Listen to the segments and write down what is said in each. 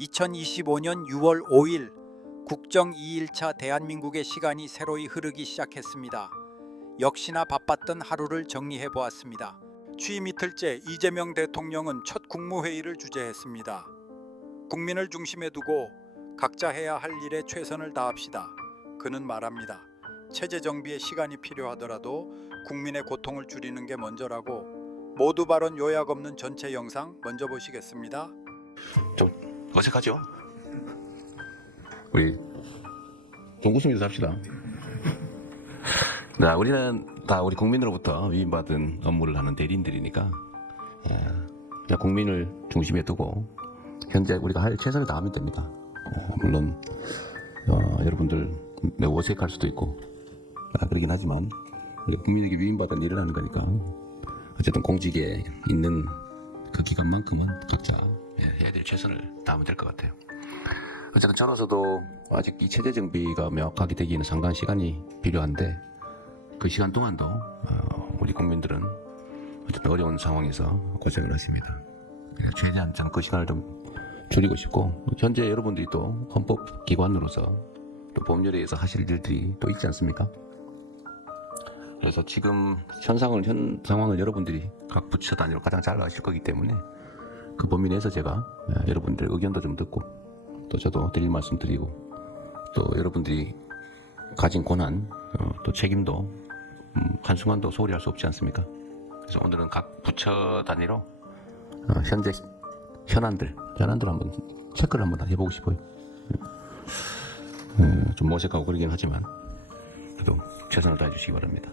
2025년 6월 5일 국정 2일차 대한민국의 시간이 새로이 흐르기 시작했습니다. 역시나 바빴던 하루를 정리해 보았습니다. 취임 이틀째 이재명 대통령은 첫 국무회의를 주재했습니다. 국민을 중심에 두고 각자 해야 할 일에 최선을 다합시다. 그는 말합니다. 체제 정비에 시간이 필요하더라도 국민의 고통을 줄이는 게 먼저라고. 모두 발언 요약 없는 전체 영상 먼저 보시겠습니다. 좀 어색하죠? 우리 좀 웃으면서 합시다. 자, 우리는 다 우리 국민으로부터 위임받은 업무를 하는 대리인들이니까 그냥 국민을 중심에 두고 현재 우리가 할 최선을 다하면 됩니다. 물론 여러분들 매우 어색할 수도 있고 그러긴 하지만 우리가 국민에게 위임받은 일을 하는 거니까 어쨌든 공직에 있는 그 기간만큼은 각자 해야 될 최선을 다하면 될 것 같아요. 어쨌든 저로서도 아직 이 체제 정비가 명확하게 되기에는 상당한 시간이 필요한데 그 시간 동안도 우리 국민들은 어쨌든 어려운 상황에서 고생을 하십니다. 최대한 저는 그 시간을 좀 줄이고 싶고 현재 여러분들이 또 헌법기관으로서 또 법률에 의해서 하실 일들이 또 있지 않습니까? 그래서 지금 현 상황을 여러분들이 각 부처 단위로 가장 잘 아실 거기 때문에 그 범위 내에서 제가 여러분들의 의견도 좀 듣고 또 저도 드릴 말씀 드리고 또 여러분들이 가진 권한 또 책임도 한순간도 소홀히 할 수 없지 않습니까? 그래서 오늘은 각 부처 단위로 현재 현안들 한번 체크를 한번 해보고 싶어요. 좀 어색하고 그러긴 하지만 그래도 최선을 다해 주시기 바랍니다.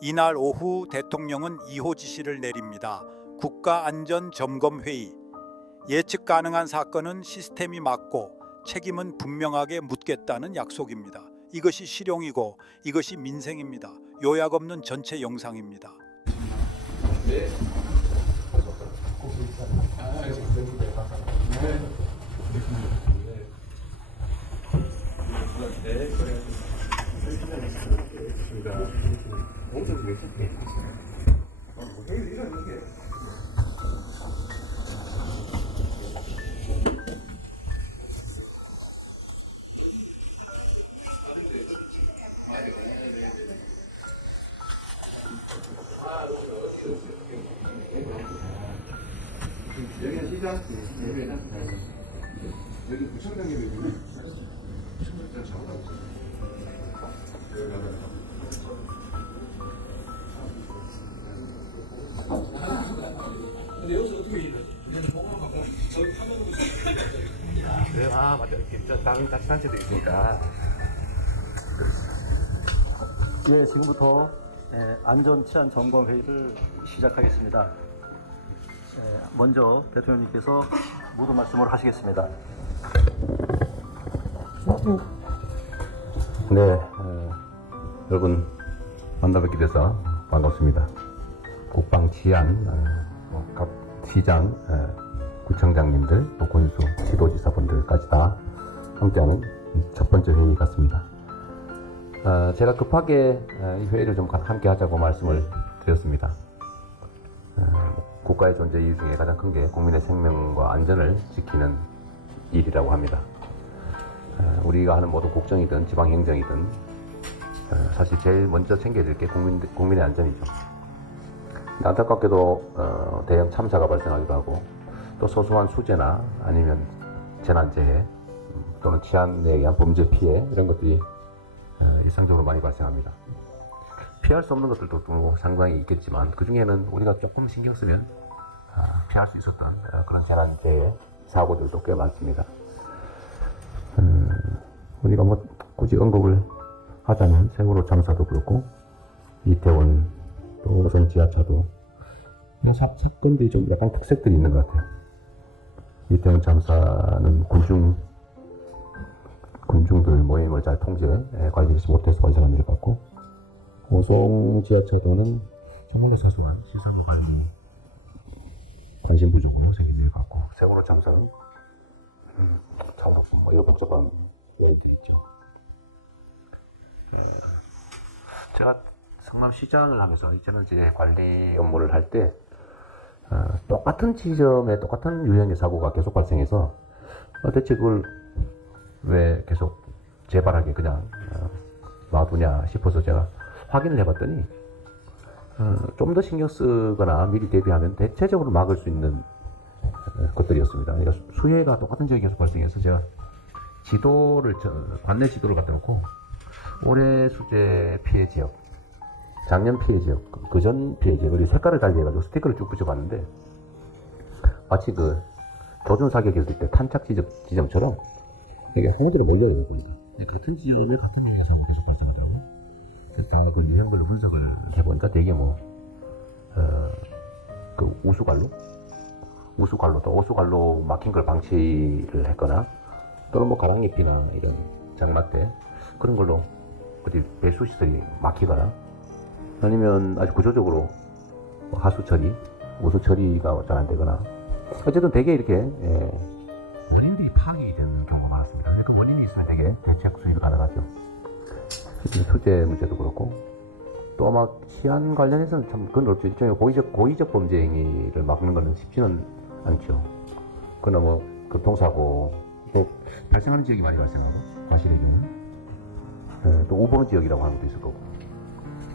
이날 오후 대통령은 2호 지시를 내립니다. 국가안전점검회의. 예측 가능한 사건은 시스템이 막고 책임은 분명하게 묻겠다는 약속입니다. 이것이 실용이고 이것이 민생입니다. 요약 없는 전체 영상입니다. 여기는 시장, 여기 부천장님이 부천장 잡아가지고 근데 여기서 어떻게 이래? 우리는 공항 가고 저기 카메라로 맞다. 다른 자치단체도 있으니까. 예, 지금부터 안전 치안 점검 회의를 시작하겠습니다. 먼저 대통령님께서 모두 말씀을 하시겠습니다. 네, 여러분 만나 뵙게 돼서 반갑습니다. 국방 치안 각 시장 구청장님들 또 군수 지도지사분들까지 다 함께하는 첫 번째 회의 같습니다. 제가 급하게 이 회의를 좀 함께 하자고 말씀을 드렸습니다. 국가의 존재 이유 중에 가장 큰 게 국민의 생명과 안전을 지키는 일이라고 합니다. 우리가 하는 모든 국정이든 지방행정이든 사실 제일 먼저 챙겨야 될 게 국민의 안전이죠. 안타깝게도 대형 참사가 발생하기도 하고 또 소소한 수재나 아니면 재난재해 또는 치안에 의한 범죄 피해 이런 것들이 일상적으로 많이 발생합니다. 피할 수 없는 것들도 또 상당히 있겠지만 그 중에는 우리가 조금 신경 쓰면 피할 수 있었던 그런 재난재해 사고들도 꽤 많습니다. 우리가 뭐 굳이 언급을 하자면 세월호 참사도 그렇고 이태원 또 오선 지하차도 이런 사건들이 좀 약간 특색들이 있는 것 같아요. 이태원 참사는 군중들 모임을 잘 관리하지 못해서 발생한 일 같고 오송 지하차도는 정말로 사소한 시설로 관심 부족으로 생긴 일 같고 세월호 참사는 참으로 여러 복잡한 요인들이 있죠. 제가 성남시장을 하면서 이 재난재해 관리 업무를 할 때 똑같은 지점에 똑같은 유형의 사고가 계속 발생해서 대체 그걸 왜 계속 재발하게 그냥 놔두냐 싶어서 제가 확인을 해봤더니 좀 더 신경 쓰거나 미리 대비하면 대체적으로 막을 수 있는 것들이었습니다. 그러니까 수해가 똑같은 지역에 계속 발생해서 제가 관내 지도를 갖다 놓고 올해 수재 피해 지역, 작년 피해 지역, 그전 피해 지역, 그리고 색깔을 달리 해가지고 스티커를 쭉 붙여봤는데 마치 그 조준 사격했을 때 탄착 지점처럼 이게 하나대로 몰려오는 겁니다. 같은 지역을 같은 지역에서 계속 발생하더라고요. 다 그 유형별로 분석을 해보니까 되게 그 우수관로 또 오수관로 막힌 걸 방치를 했거나 또는 가랑잎이나 이런 장마 때 그런 걸로 어디 배수 시설이 막히거나 아니면 아주 구조적으로 하수 처리, 우수 처리가 잘 안 되거나 어쨌든 되게 이렇게 원인들이 파악이 되는 경우가 많았습니다. 그 원인이 있어야 되게 대책 수위가 가능하죠. 수재 문제도 그렇고 또 아마 치안 관련해서는 참 그건 일종의 고의적 범죄 행위를 막는 것은 쉽지는 않죠. 그러나 교통사고 또 발생하는 지역이 많이 발생하고 과실의 경우는 또 우범 지역이라고 하는 것도 있을 거고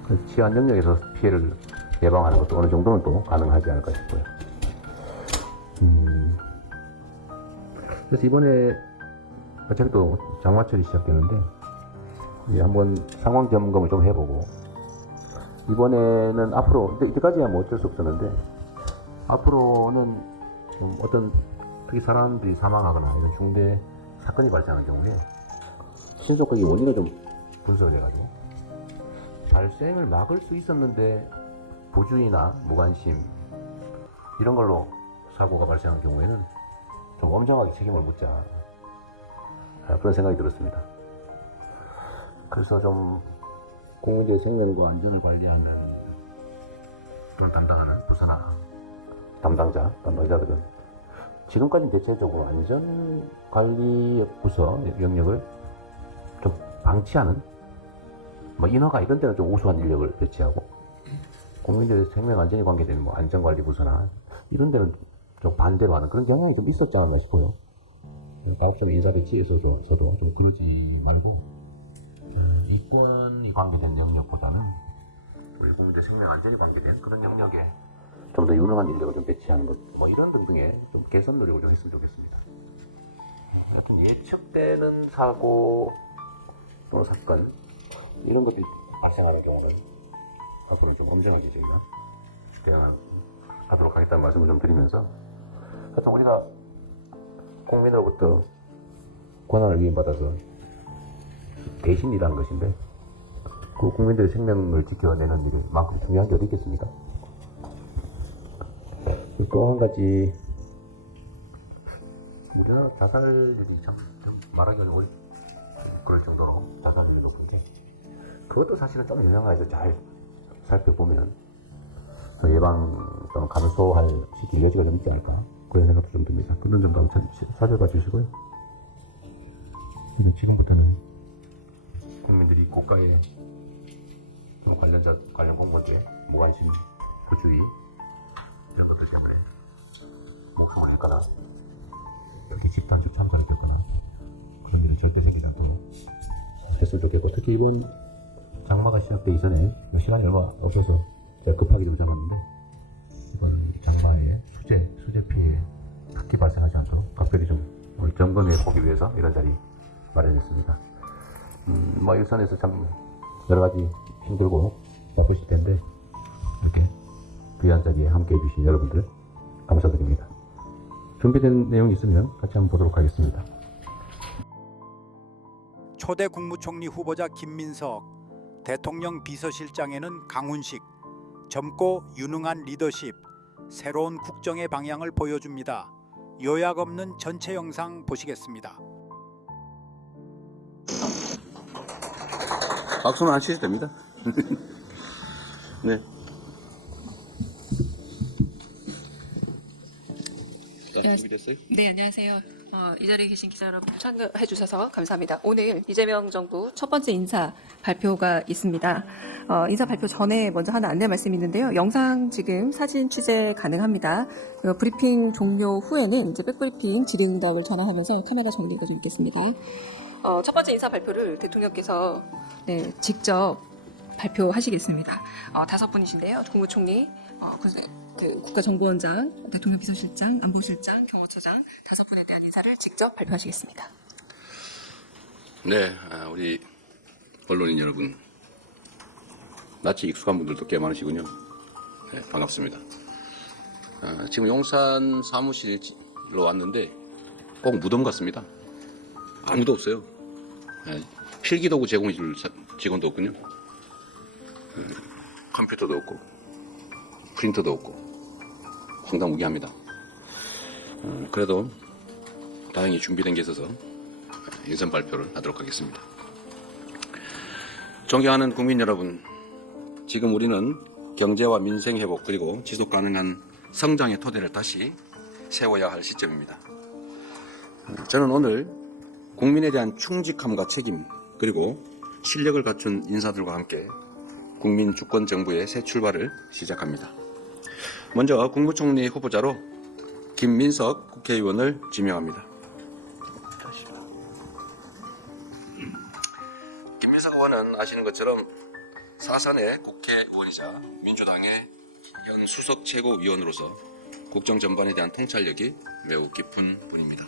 그래서 치안 영역에서 피해를 예방하는 것도 어느 정도는 또 가능하지 않을까 싶고요. 그래서 이번에 어차피 또 장마철이 시작되는데 이제 한번 상황 점검을 좀 해보고 이번에는 앞으로 이때까지야 어쩔 수 없었는데 앞으로는 좀 어떤 특히 사람들이 사망하거나 이런 중대 사건이 발생하는 경우에 신속하게 원인을 좀 분석을 해가지고 발생을 막을 수 있었는데 부주의나 무관심 이런 걸로 사고가 발생한 경우에는 좀 엄정하게 책임을 묻자 그런 생각이 들었습니다. 그래서 좀 국민들의 생명과 안전을 관리하는 그런 담당하는 부서나 담당자들은 지금까지는 대체적으로 안전관리 부서 영역을 좀 방치하는 인허가 이런 데는 좀 우수한 인력을 배치하고 국민들의 생명 안전이 관계되는 안전관리 부서나 이런 데는 좀 반대로 하는 그런 경향이 좀 있었지 않았나 싶어요. 다음점 인사 배치에서도 좀 그러지 말고 이권이 관계된 영역보다는 우리 국민들 생명 안전이 관계된 그런 영역에 좀 더 유능한 인력을 좀 배치하는 것, 이런 등등의 좀 개선 노력을 좀 했으면 좋겠습니다. 하여튼 예측되는 사고 또는 사건 이런 것들이 발생하는 경우는 앞으로는 좀 엄정하게 저희가 대응하도록 하겠다는 말씀을 좀 드리면서 하여튼 우리가 국민으로부터 권한을 위임받아서 대신 일하는 것인데 그 국민들의 생명을 지켜내는 일이 만큼 중요한 게 어디 있겠습니까? 또 한 가지 우리나라 자살률이 참 말하기 어려울 그럴 정도로 자살률이 높은데 그것도 사실은 좀 영향을 잘 살펴보면 예방 또는 감소할 시킬 여지가 좀 있지 않을까 그런 생각도 좀 듭니다. 그런 점도 한번 살펴봐 주시고요. 지금부터는 국민들이 고가의 관련 공무원들의 무관심, 부주의 이런 것들 때문에 목숨을 잃거나 특히 집단적 참사를 겪거나 그런 일을 절대 생기지 않도록 했으면 좋겠고 특히 이번 장마가 시작되기 이전에 시간이 얼마 없어서 제가 급하게 좀 잡았는데 이번 장마에 수재 피해 특히 발생하지 않도록 각별히 좀 우리 점검해 보기 위해서 이런 자리 마련했습니다. 일선에서 참 여러 가지 힘들고 바쁘실 텐데 이렇게 귀한 자리에 함께 해주신 여러분들 감사드립니다. 준비된 내용이 있으면 같이 한번 보도록 하겠습니다. 초대 국무총리 후보자 김민석, 대통령 비서실장에는 강훈식, 젊고 유능한 리더십, 새로운 국정의 방향을 보여줍니다. 요약 없는 전체 영상 보시겠습니다. 박수는 안 치셔도 됩니다. 네. 준비됐어요? 네, 안녕하세요. 이 자리에 계신 기자 여러분 참여해 주셔서 감사합니다. 오늘 이재명 정부 첫 번째 인사 발표가 있습니다. 인사 발표 전에 먼저 하나 안내 말씀이 있는데요. 영상 지금 사진 취재 가능합니다. 브리핑 종료 후에는 이제 백브리핑 질의응답을 전화하면서 카메라 정리가 좀 있겠습니다. 첫 번째 인사 발표를 대통령께서 직접 발표하시겠습니다. 5분이신데요. 국무총리, 국가정보원장, 대통령 비서실장, 안보실장, 경호처장 5분에 대한 인사를 직접 발표하시겠습니다. 네, 우리 언론인 여러분, 낯이 익숙한 분들도 꽤 많으시군요. 네, 반갑습니다. 지금 용산 사무실로 왔는데 꼭 무덤 같습니다. 아무도 없어요. 네, 필기도구 제공해줄 직원도 없군요. 컴퓨터도 없고 프린터도 없고 황당무계합니다. 그래도 다행히 준비된 게 있어서 인선 발표를 하도록 하겠습니다. 존경하는 국민 여러분, 지금 우리는 경제와 민생 회복 그리고 지속 가능한 성장의 토대를 다시 세워야 할 시점입니다. 저는 오늘 국민에 대한 충직함과 책임 그리고 실력을 갖춘 인사들과 함께 국민 주권 정부의 새 출발을 시작합니다. 먼저 국무총리 후보자로 김민석 국회의원을 지명합니다. 김민석 의원은 아시는 것처럼 사선의 국회의원이자 민주당의 현 수석 최고위원으로서 국정 전반에 대한 통찰력이 매우 깊은 분입니다.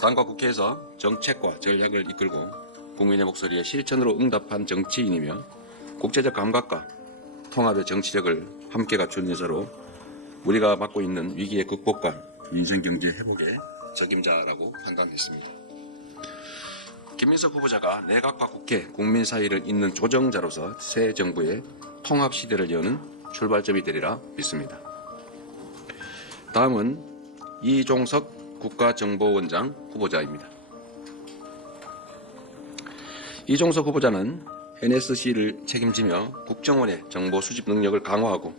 당과 국회에서 정책과 전략을 이끌고 국민의 목소리에 실천으로 응답한 정치인이며 국제적 감각과 통합의 정치력을 함께 갖춘 인사로 우리가 맡고 있는 위기의 극복과 민생경제 회복의 적임자라고 판단했습니다. 김민석 후보자가 내각과 국회, 국민 사이를 잇는 조정자로서 새 정부의 통합 시대를 여는 출발점이 되리라 믿습니다. 다음은 이종석 국가정보원장 후보자입니다. 이종석 후보자는 NSC를 책임지며 국정원의 정보 수집 능력을 강화하고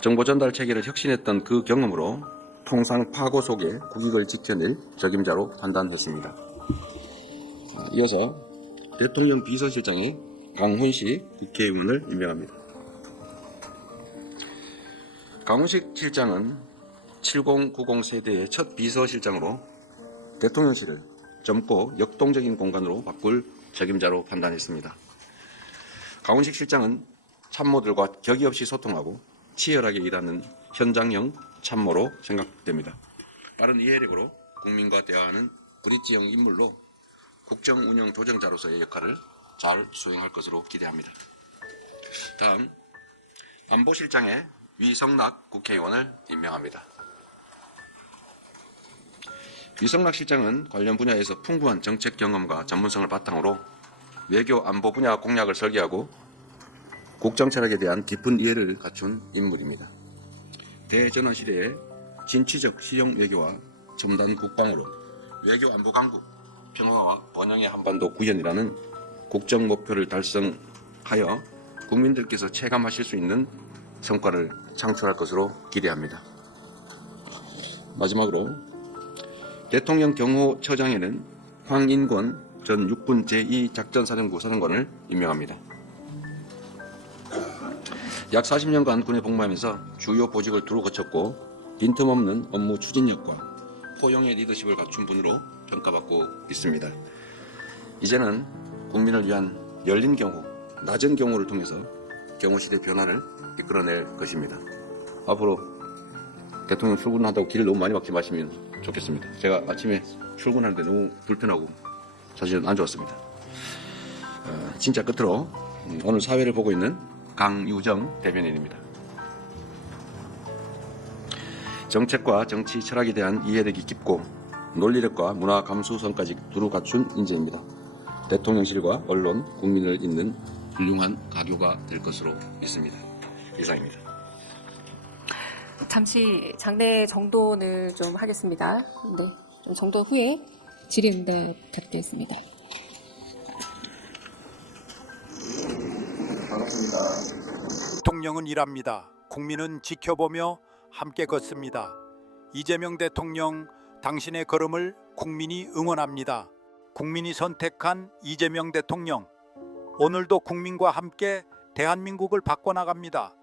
정보 전달 체계를 혁신했던 그 경험으로 통상 파고 속에 국익을 지켜낼 적임자로 판단했습니다. 이어서 대통령 비서실장에 강훈식 국회의원을 임명합니다. 강훈식 실장은 7090 세대의 첫 비서실장으로 대통령실을 젊고 역동적인 공간으로 바꿀 적임자로 판단했습니다. 강훈식 실장은 참모들과 격의 없이 소통하고 치열하게 일하는 현장형 참모로 생각됩니다. 빠른 이해력으로 국민과 대화하는 브릿지형 인물로 국정 운영 조정자로서의 역할을 잘 수행할 것으로 기대합니다. 다음 안보실장에 위성락 국회의원을 임명합니다. 위성락 실장은 관련 분야에서 풍부한 정책 경험과 전문성을 바탕으로 외교 안보 분야 공약을 설계하고 국정 철학에 대한 깊은 이해를 갖춘 인물입니다. 대전환 시대에 진취적 실용 외교와 첨단 국방으로 외교 안보 강국, 평화와 번영의 한반도 구현이라는 국정 목표를 달성하여 국민들께서 체감하실 수 있는 성과를 창출할 것으로 기대합니다. 마지막으로 대통령 경호처장에는 황인권 전 육군 제2작전사령부 사령관을 임명합니다. 약 40년간 군에 복무하면서 주요 보직을 두루 거쳤고 빈틈없는 업무 추진력과 포용의 리더십을 갖춘 분으로 평가받고 있습니다. 이제는 국민을 위한 열린 경호, 낮은 경호를 통해서 경호실의 변화를 이끌어낼 것입니다. 앞으로 대통령 출근한다고 길을 너무 많이 막지 마시면 좋겠습니다. 제가 아침에 출근하는데 너무 불편하고 사실은 안 좋았습니다. 진짜 끝으로 오늘 사회를 보고 있는 강유정 대변인입니다. 정책과 정치 철학에 대한 이해력이 깊고 논리력과 문화 감수성까지 두루 갖춘 인재입니다. 대통령실과 언론, 국민을 잇는 훌륭한 가교가 될 것으로 믿습니다. 이상입니다. 잠시 장례 정돈을 좀 하겠습니다. 네, 좀 정돈 후에 질의응답 갖겠습니다. 대통령은 일합니다. 국민은 지켜보며 함께 걷습니다. 이재명 대통령 당신의 걸음을 국민이 응원합니다. 국민이 선택한 이재명 대통령, 오늘도 국민과 함께 대한민국을 바꿔나갑니다.